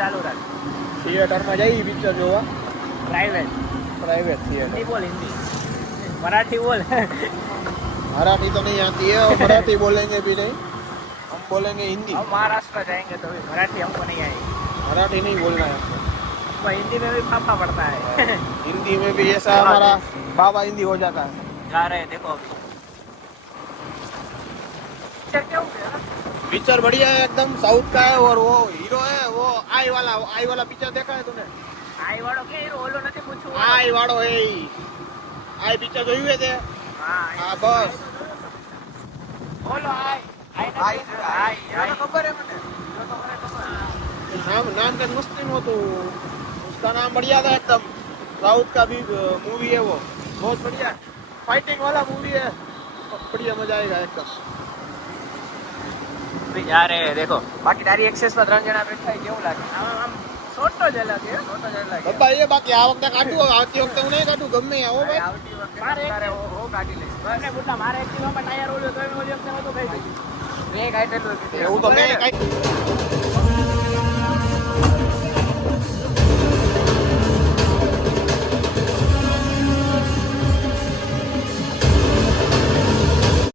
ચાલુ રાખ. થિયેટરમાં જઈ પિક્ચર જોવા. પ્રાઇવેટ थिएटर हिंदी बोल हिंदी मराठी बोल मराठी तो नहीं आती है और मराठी बोलेंगे भी नहीं, हम बोलेंगे हिंदी. हम महाराष्ट्र जाएंगे तो भी मराठी हमको नहीं आएगी. मराठी नहीं बोलना है हमको. पर हिंदी में भी फाफा पड़ता है. हिंदी में भी ऐसा हमारा बाबा हिंदी हो जाता है. जा रहे हैं देखो क्या हो गया. पिक्चर बढ़िया है एकदम, साउथ का है और वो हीरो है वो आई वाला पिक्चर देखा है तूने? आई वाड़ो के हीरो ओलो નથી પૂછું. आई वाड़ो है आई पिक्चर જોયું છે? હા હા બસ. બોલો આઈ આઈ ખબર है મને. नाम का मुस्लिम हो तो उसका नाम बढ़िया था एकदम. साउथ का भी मूवी है वो, बहुत बढ़िया फाइटिंग वाला मूवी है, बढ़िया मजा आएगा एकदम. ભાઈ जा रहे हैं देखो. બાકી તારી એક્સેસ માં 3 જણા બેઠા છે કેવું લાગે? આમ છોટો જ લાગે. બાબા એ બાકી આ વખતે કાઢું, આવતી વખતે હું નહીં કાઢું, ગમે આવો ભાઈ. આવતી વખતે મારે હો કાઢી લઈશ. મને બુટા મારે એક્ટિવામાં ટાયર ઓલ્યો તો એનો ઓલી વખતે નહોતો ખાઈ ગઈ. મેં કાઢેલું એવું તો મેં કાંઈ